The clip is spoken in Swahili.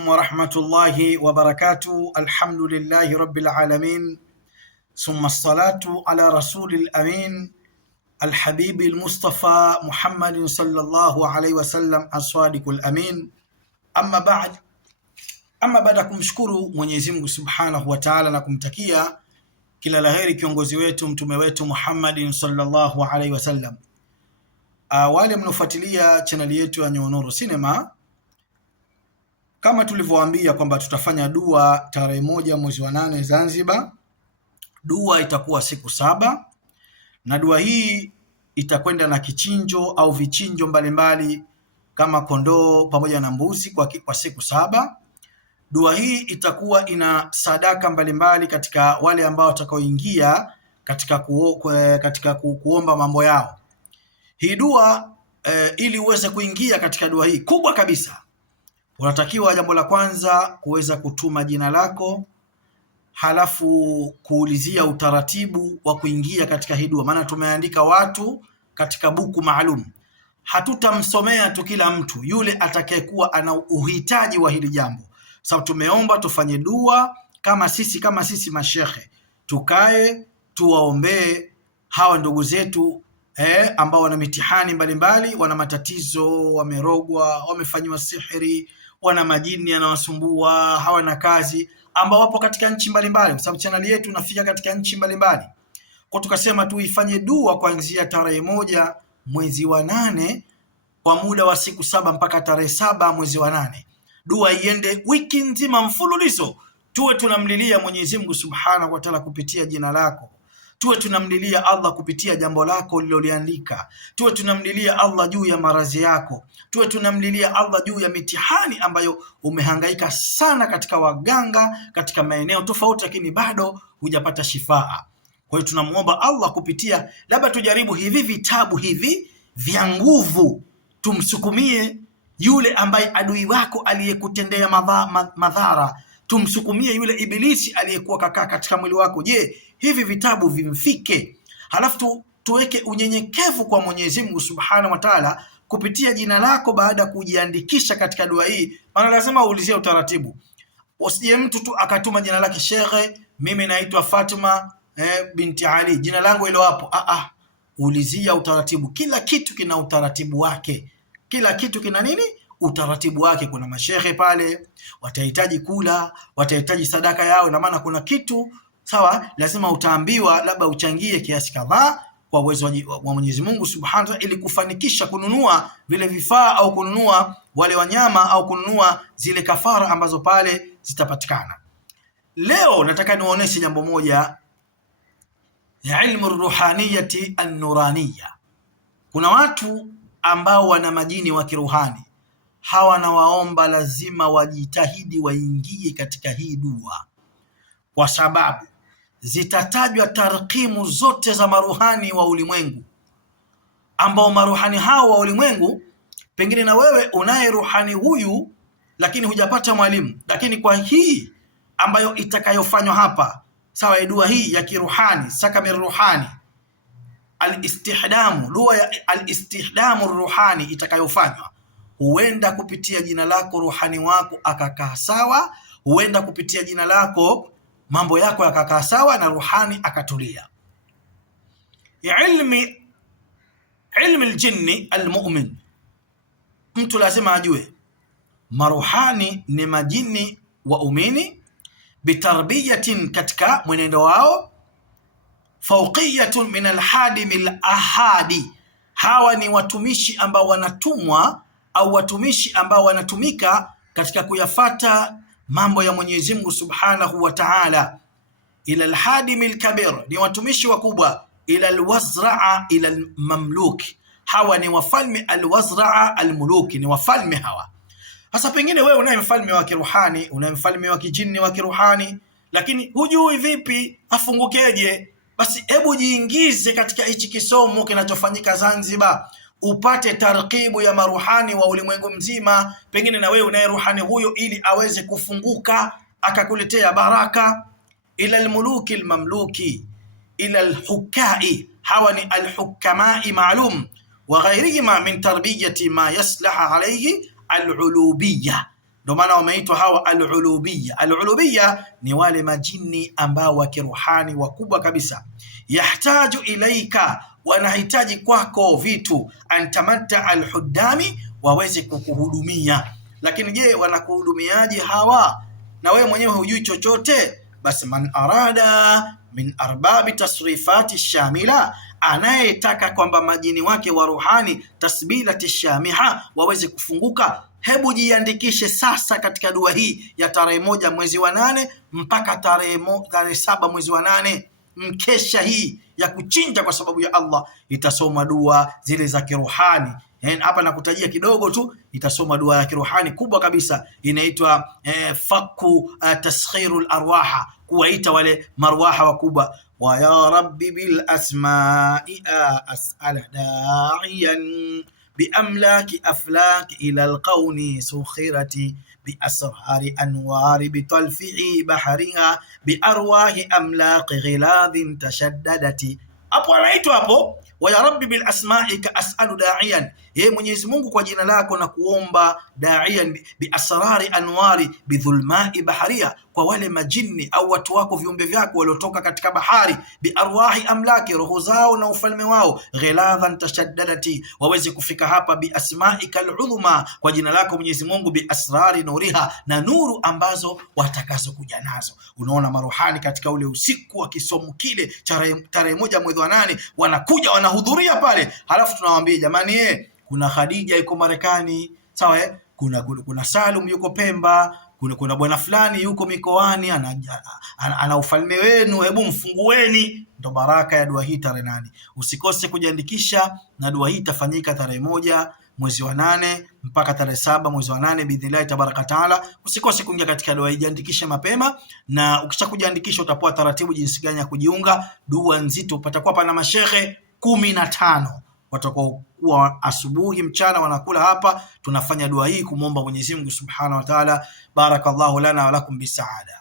عليكم ورحمة الله وبركاته. الحمد لله رب العالمين، ثم الصلاة على رسول الأمين الحبيب المصطفى محمد صلى الله عليه وسلم الصادق الأمين. Amma baada ya kumshukuru Mwenyezi Mungu Subhanahu wa Ta'ala na kumtakia kila laheri kiongozi wetu mtume wetu Muhammadin sallallahu alaihi wasallam, wale mnaofuatilia chaneli yetu ya Nyonoro Cinema, kama tulivyowaambia kwamba tutafanya dua tarehe 1 mwezi wa 8 Zanzibar. Dua itakuwa siku 7 na dua hii itakwenda na kichinjo au vichinjo mbalimbali kama kondoo pamoja na mbuzi kwa siku 7. Dua hii itakuwa ina sadaka mbalimbali katika wale ambao watakaoingia katika kuomba mambo yao. Hii dua ili uweze kuingia katika dua hii kubwa kabisa, unatakiwa jambo la kwanza kuweza kutuma jina lako, halafu kuulizia utaratibu wa kuingia katika hii dua. Maana tumeandika watu katika buku maalum, hatutamsomea tu kila mtu yule atakayekuwa ana uhitaji wa hili jambo. Sababu tumeomba tufanye dua kama sisi mashehe, tukae tuwaombee hawa ndugu zetu ambao wana mitihani mbalimbali, wana matatizo, wamerogwa, wamefanywa sihiri, wana majini yanawasumbua, hawana kazi, ambao wapo katika nchi mbalimbali, kwa sababu chaneli yetu inafika katika nchi mbalimbali. Kwa tukasema tuifanye dua kuanzia tarehe 1 mwezi wa 8 kwa muda wa siku 7 mpaka tarehe 7 mwezi wa 8. Dua iende wiki nzima mfululizo, tuwe tunamlilia Mwenyezi Mungu Subhanahu wa Ta'ala kupitia jina lako, tuwe tunamlilia Allah kupitia jambo lako uliloliandika, tuwe tunamlilia Allah juu ya maradhi yako, tuwe tunamlilia Allah juu ya mitihani ambayo umehangaika sana katika waganga katika maeneo tofauti, lakini bado hujapata shifaa. Kwa hiyo tunamuomba Allah kupitia, labda tujaribu hivi vitabu hivi vya nguvu, tumsukumie yule ambaye adui wako aliyekutendea madhara, tumsukumie yule ibilisi aliyekuwa kakaa katika mwili wako. Je, hivi vitabu vimfike? Halafu tuweke unyenyekevu kwa Mwenyezi Mungu Subhanahu wa Ta'ala kupitia jina lako baada ya kujiandikisha katika dua hii. Maana lazima uulizie utaratibu. Usije mtu tu akatuma jina lake, shekhe, mimi naitwa Fatima binti Ali, jina langu hilo hapo. Ulizia utaratibu. Kila kitu kina utaratibu wake. Kila kitu kina nini? Utaratibu wake. Kuna mashehe pale watahitaji kula, watahitaji sadaka yao, na maana kuna kitu sawa, lazima utaambiwa labda uchangie kiasi kadhaa kwa uwezo wa Mwenyezi Mungu Subhanahu wa Ta'ala, ili kufanikisha kununua vile vifaa au kununua wale wanyama au kununua zile kafara ambazo pale zitapatikana. Leo nataka niwaoneshe jambo moja ya ilmu ruhaniyati an-nuraniyya. Kuna watu ambao wana majini wa kiruhani, hawa nawaomba lazima wajitahidi waingie katika hii dua, kwa sababu zitatajwa tarkimu zote za maruhani wa ulimwengu, ambao maruhani hao wa ulimwengu, pengine na wewe unaye ruhani huyu lakini hujapata mwalimu, lakini kwa hii ambayo itakayofanywa hapa sawa, dua hii ya kiruhani, sakamir ruhani al-istihdamu, dua ya al-istihdamu ruhani itakayofanywa, huenda kupitia jina lako ruhani wako akakaa sawa, huenda kupitia jina lako mambo yako yakakaa sawa na ruhani akatulia. Ilmi aljinni almu'min, mtu lazima ajue maruhani ni majini waumini, bitarbiyatin, katika mwenendo wao, fawqiyatun min alhadim alahadi, hawa ni watumishi ambao wanatumwa au watumishi ambao wanatumika katika kuyafata mambo ya Mwenyezi Mungu Subhanahu wa Ta'ala. Ila alhadim alkabir, ni watumishi wakubwa. Ila alwazraa, ila almamluk, hawa ni wafalme. Alwazraa almuluki, ni wafalme hawa. Sasa pengine wewe unaye mfalme wa kiruhani, unaye mfalme wa kijini wa kiruhani, lakini hujui vipi afungukeje. Basi hebu jiingize katika hichi kisomo kinachofanyika Zanzibar, upate tarkibu ya maruhani wa ulimwengu mzima. Pengine na wewe unaye ruhani huyo, ili aweze kufunguka akakuletea baraka. Ila almuluki almamluki, ila alhukai, hawa ni alhukamai maalum, wa ghairihima min tarbiyati ma yaslaha alayhi alulubiyya, Ndio maana wameitwa hawa al-ulubiyya. Al-ulubiyya ni wale majini ambao wa kiruhani wakubwa kabisa. Yahtaju ilaika, wanahitaji kwako vitu, antamatta al-huddami, waweze kukuhudumia. Lakini je, wanakuhudumiaje hawa na wewe mwenyewe hujui chochote? Basi man arada min arbabi tasrifati shamila, anayetaka kwamba majini wake wa ruhani tasbilati shamiha waweze kufunguka, hebu jiandikishe sasa katika dua hii ya tarehe 1 mwezi wa 8 mpaka tarehe 7 mwezi wa 8. Mkesha hii ya kuchinja kwa sababu ya Allah, itasoma dua zile za kiruhani. Hapa nakutajia kidogo tu, itasoma dua ya kiruhani kubwa kabisa, inaitwa fakku taskhirul arwaha, kuwaita wale marwaha wakubwa. Wa ya rabbi bil asma'i as'ala da'iyan biamlaki aflaki ila alqawni sukhirati biasrari anwari bitalfi'i bahariha biarwahi amlaki ghiladhin tashaddadati. Hapo anaitwa hapo wa ya rabbi bil asma'ika as'alu da'iyan, ye Mwenyezi Mungu kwa jina lako na kuomba, da'iyan bi asrari anwari bi dhulma'i baharia, kwa wale majini au watu wako viumbe vyako waliotoka katika bahari, bi arwahi amlaki, roho zao na ufalme wao, ghiladhan tashaddadati, waweze kufika hapa, bi asma'ika al-udhma, kwa jina lako Mwenyezi Mungu, bi asrari nuriha, na nuru ambazo watakazo kuja nazo. Unaona maruhani katika ule usiku wa kisomo kile tarehe 1 mwezi wa 8 wanakuja wanahudhuria pale, halafu tunawaambia jamani, kuna Khadija yuko Marekani, sawa, kuna Salum yuko Pemba, kuna bwana fulani yuko mikoani ana ufalme wenu, hebu mfungueni. Ndo baraka ya dua hii tarehe 8. Usikose kujiandikisha, na dua hii itafanyika tarehe 1 mwezi wa 8 mpaka tarehe 7 mwezi wa 8 biidhnillah tabaraka taala. Usikose kuingia katika dua hii, jiandikishe mapema, na ukisha kujiandikisha utapewa taratibu jinsi gani ya kujiunga. Dua nzito, patakuwa pana mashehe 15 watakuwa asubuhi mchana wanakula hapa, tunafanya dua hii kumwomba Mwenyezi Mungu Subhanahu wa Ta'ala. Barakallahu lana wa lakum bisaada.